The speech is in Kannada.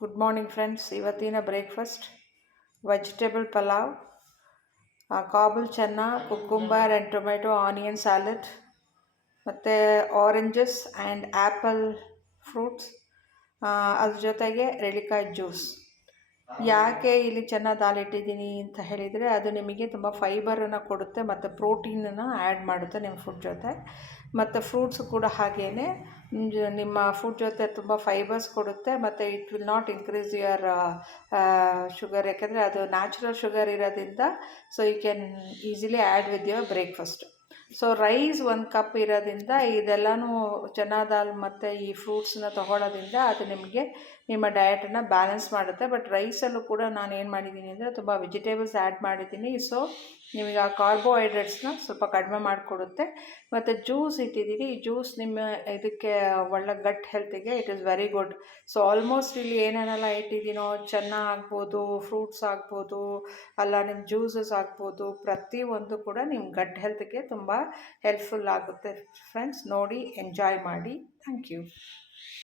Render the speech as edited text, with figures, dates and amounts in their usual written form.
Good morning friends. ಇವತ್ತಿನ ಬ್ರೇಕ್ಫಾಸ್ಟ್ ವೆಜಿಟೇಬಲ್ ಪಲಾವ್, ಕಾಬೂಲ್ ಚೆನ್ನ, cucumber and tomato onion salad, ಮತ್ತು ಆರೆಂಜಸ್ ಆ್ಯಂಡ್ ಆ್ಯಪಲ್ ಫ್ರೂಟ್ಸ್, ಅದ್ರ ಜೊತೆಗೆ ನೆಲ್ಲಿಕಾಯಿ ಜ್ಯೂಸ್. ಯಾಕೆ ಇಲ್ಲಿ ಚೆನ್ನ ದಾಲ್ ಇಟ್ಟಿದ್ದೀನಿ ಅಂತ ಹೇಳಿದರೆ, ಅದು ನಿಮಗೆ ತುಂಬ ಫೈಬರನ್ನು ಕೊಡುತ್ತೆ ಮತ್ತು ಪ್ರೋಟೀನನ್ನು ಆ್ಯಡ್ ಮಾಡುತ್ತೆ ನಿಮ್ಮ ಫುಡ್ ಜೊತೆ. ಮತ್ತು ಫ್ರೂಟ್ಸು ಕೂಡ ಹಾಗೇ ನಿಮ್ಮ ಫುಡ್ ಜೊತೆ ತುಂಬ ಫೈಬರ್ಸ್ ಕೊಡುತ್ತೆ ಮತ್ತು it will not increase your sugar, ಯಾಕೆಂದರೆ ಅದು ನ್ಯಾಚುರಲ್ ಶುಗರ್ ಇರೋದ್ರಿಂದ. So you can easily add with your breakfast. So rice 1 cup ಇರೋದ್ರಿಂದ ಇದೆಲ್ಲನೂ ಚೆನ್ನ ದಾಲ್ ಮತ್ತು ಈ ಫ್ರೂಟ್ಸನ್ನ ತೊಗೊಳ್ಳೋದ್ರಿಂದ ಅದು ನಿಮಗೆ ನಿಮ್ಮ ಡಯಟನ್ನು ಬ್ಯಾಲೆನ್ಸ್ ಮಾಡುತ್ತೆ. ಬಟ್ ರೈಸಲ್ಲೂ ಕೂಡ ನಾನು ಏನು ಮಾಡಿದ್ದೀನಿ ಅಂದರೆ ತುಂಬ ವೆಜಿಟೇಬಲ್ಸ್ ಆ್ಯಡ್ ಮಾಡಿದ್ದೀನಿ. ಸೊ ನಿಮಗೆ ಆ ಕಾರ್ಬೋಹೈಡ್ರೇಟ್ಸ್ನ ಸ್ವಲ್ಪ ಕಡಿಮೆ ಮಾಡಿಕೊಡುತ್ತೆ. ಮತ್ತು ಜ್ಯೂಸ್ ಇಟ್ಟಿದ್ದೀನಿ. ಈ ಜ್ಯೂಸ್ ನಿಮ್ಮ ಇದಕ್ಕೆ ಒಳ್ಳೆ ಗಟ್ ಹೆಲ್ತಿಗೆ it is very good. So almost ಇಲ್ಲಿ ಏನೇನೆಲ್ಲ ಇಟ್ಟಿದ್ದೀನೋ, ಚೆನ್ನ ಆಗ್ಬೋದು, ಫ್ರೂಟ್ಸ್ ಆಗ್ಬೋದು, ಅಲ್ಲ ನಿಮ್ಮ ಜ್ಯೂಸಸ್ ಆಗ್ಬೋದು, ಪ್ರತಿಯೊಂದು ಕೂಡ ನಿಮ್ಮ ಗಟ್ ಹೆಲ್ತ್ಗೆ ತುಂಬ ಹೆಲ್ಪ್ಫುಲ್ ಆಗುತ್ತೆ ಫ್ರೆಂಡ್ಸ್. ನೋಡಿ ಎಂಜಾಯ್ ಮಾಡಿ. Thank you.